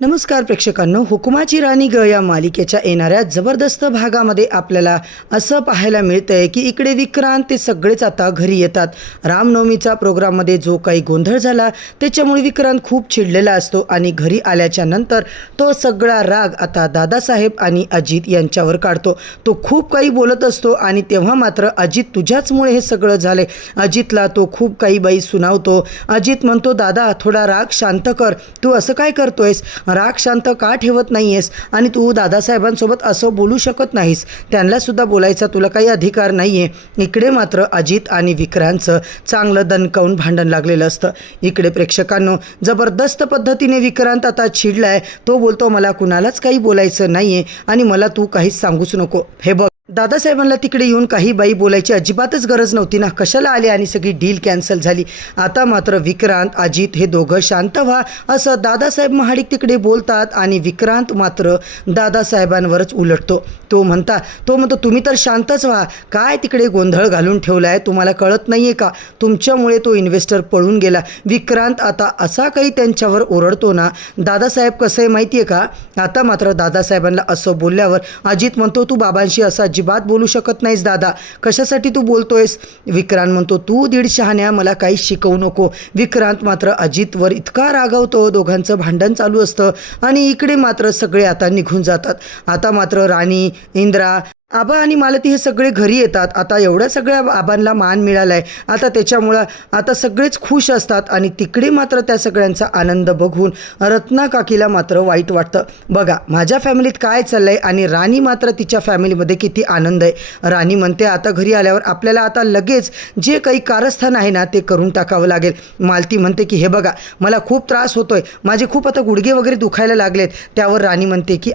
नमस्कार प्रेक्षकांनो, हुकुमाची राणी ग या मालिकेच्या येणाऱ्या जबरदस्त भागामध्ये आपल्याला असं पाहायला मिळतंय की इकडे विक्रांत ते सगळेच आता घरी येतात. रामनवमीचा प्रोग्राममध्ये जो काही गोंधळ झाला त्याच्यामुळे विक्रांत खूप चिडलेला असतो आणि घरी आल्याच्या नंतर तो सगळा राग आता दादासाहेब आणि अजित यांच्यावर काढतो. तो खूप काही बोलत असतो आणि तेव्हा मात्र अजित, तुझ्याचमुळे हे सगळं झाले. अजितला तो खूप काही बाई सुनावतो. अजित म्हणतो, दादा थोडा राग शांत कर, तू असं काय करतोयस, राग शांत का ठेवत नाही आहेस आणि तू दादासाहेबांसोबत असं बोलू शकत नाहीस, त्यांना सुद्धा बोलायचा तुला काही अधिकार नाही आहे. इकडे मात्र अजित आणि विक्रांतचं चांगलं दणकावून भांडण लागलेलं असतं. इकडे प्रेक्षकांनो, जबरदस्त पद्धतीने विक्रांत आता चिडलाय. तो बोलतो, मला कुणालाच काही बोलायचं नाही आहे आणि मला तू काहीच सांगूच नको. हे बघ, दादासाहेबांना तिकडे येऊन काही बाई बोलायची अजिबातच गरज नव्हती ना, कशाला आले आणि सगळी डील कॅन्सल झाली. आता मात्र विक्रांत अजित हे दोघं शांत व्हा असं दादासाहेब महाडिक तिकडे बोलतात आणि विक्रांत मात्र दादासाहेबांवरच उलटतो. तो म्हणतो तुम्ही तर शांतच व्हा, काय तिकडे गोंधळ घालून ठेवला आहे, तुम्हाला कळत नाही आहे का, तुमच्यामुळे तो इन्व्हेस्टर पळून गेला. विक्रांत आता असा काही त्यांच्यावर ओरडतो ना. दादासाहेब कसं आहे माहिती आहे का, आता मात्र दादासाहेबांना असं बोलल्यावर अजित म्हणतो, तू बाबांशी असा अजिबात बोलू शकत नाहीस दादा, कशासाठी तू बोलतोयस. विक्रांत म्हणतो, तू दीड शहाण्या, मला काही शिकवू नको. विक्रांत मात्र अजितवर इतका रागावतो. दोघांचं भांडण चालू असतं आणि इकडे मात्र सगळे आता निघून जातात. आता मात्र राणी, इंद्रा, आबा आणि मालती हे सगळे घरी येतात. आता एवढ्या सगळ्या आबांना मान मिळाला आहे, आता त्याच्यामुळं आता सगळेच खुश असतात आणि तिकडे मात्र त्या सगळ्यांचा आनंद बघून रत्ना काकीला मात्र वाईट वाटतं. बघा माझ्या फॅमिलीत काय चाललं आहे आणि राणी मात्र तिच्या फॅमिलीमध्ये किती आनंद आहे. राणी म्हणते, आता घरी आल्यावर आपल्याला आता लगेच जे काही कारस्थान आहे ना ते करून टाकावं लागेल. मालती म्हणते की हे बघा, मला खूप त्रास होतोय, माझे खूप आता गुडघे वगैरे दुखायला लागलेत. त्यावर राणी म्हणते की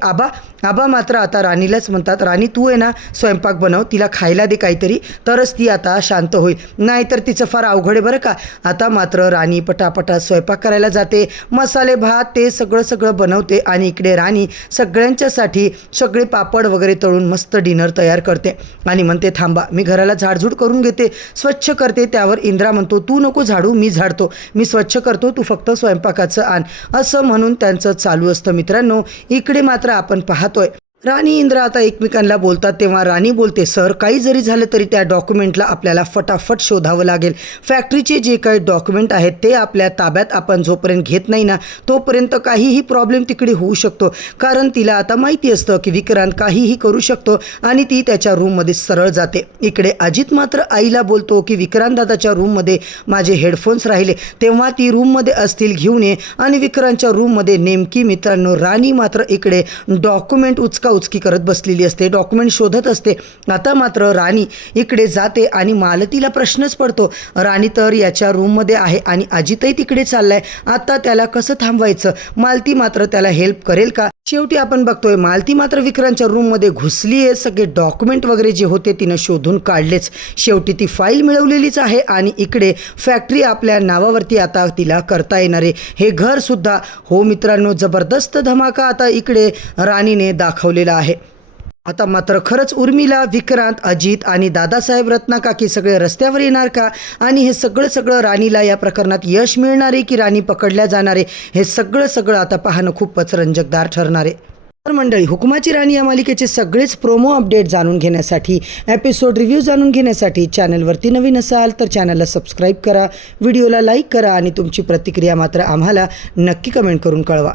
आबा मात्र आता राणीलाच म्हणतात, राणी तू आहे ना स्वयंपाक बनव, तिला खायला दे काहीतरी, तरच ती आता शांत होईल, नाहीतर तिचं फार अवघड आहे बरं का. आता मात्र राणी पटापटा स्वयंपाक करायला जाते. मसाले भात ते सगळं बनवते आणि इकडे राणी सगळ्यांच्यासाठी सगळे पापड वगैरे तळून मस्त डिनर तयार करते आणि म्हणते, थांबा मी घराला झाडझूड करून घेते, स्वच्छ करते. त्यावर इंद्रा म्हणतो, तू नको झाडू, मी झाडतो, मी स्वच्छ करतो, तू फक्त स्वयंपाकाचं आण, असं म्हणून त्यांचं चालू असतं. मित्रांनो, इकडे मात्र आपण पाहतोय राणी इंद्रा आता एकमेकांना बोलतात. तेव्हा राणी बोलते, सर काही जरी झालं तरी त्या डॉक्युमेंटला आपल्याला फटाफट शोधावं लागेल. फॅक्टरीचे जे काही डॉक्युमेंट आहेत ते आपल्या ताब्यात आपण जोपर्यंत घेत नाही ना तोपर्यंत काहीही प्रॉब्लेम तिकडे होऊ शकतो. कारण तिला आता माहिती असतं की विक्रांत काहीही करू शकतो आणि ती त्याच्या रूममध्ये सरळ जाते. इकडे अजित मात्र आईला बोलतो की विक्रांत दादाच्या रूममध्ये माझे हेडफोन्स राहिले, तेव्हा ती रूममध्ये असतील, घेऊन ये. आणि विक्रांतच्या रूममध्ये नेमकी मित्रांनो राणी मात्र इकडे डॉक्युमेंट उचकी करत बसलेली असते, डॉक्युमेंट शोधत असते. आता मात्र राणी इकडे जाते आणि मालतीला प्रश्नच पडतो, राणी तर याच्या रूममध्ये आहे आणि अजितही तिकडे चाललाय, आता त्याला कसं थांबवायचं, मालती मात्र त्याला हेल्प करेल का. शेवटी आपण बघतोय मालती मात्र विक्रांतच्या रूममध्ये घुसली आहे. सगळे डॉक्युमेंट वगैरे जे होते तिनं शोधून काढलेच. शेवटी ती फाईल मिळवलेलीच आहे आणि इकडे फॅक्टरी आपल्या नावावरती आता तिला करता येणार आहे. हे घर सुद्धा, हो मित्रांनो, जबरदस्त धमाका आता इकडे राणीने दाखवलेला आहे. आता मात्र खरंच उर्मिला, विक्रांत, अजित आणि दादासाहेब, रत्ना काकी सगळे रस्त्यावर येणार का आणि हे सगळं राणीला या प्रकरणात यश मिळणार आहे की राणी पकडल्या जाणार आहे, हे सगळं आता पाहणं खूपच रंजकदार ठरणार आहे. तर मंडळी, हुकुमाची राणी या मालिकेचे सगळेच प्रोमो अपडेट जाणून घेण्यासाठी, एपिसोड रिव्ह्यू जाणून घेण्यासाठी चॅनलवरती नवीन असाल तर चॅनलला सबस्क्राईब करा, व्हिडिओला लाईक करा आणि तुमची प्रतिक्रिया मात्र आम्हाला नक्की कमेंट करून कळवा.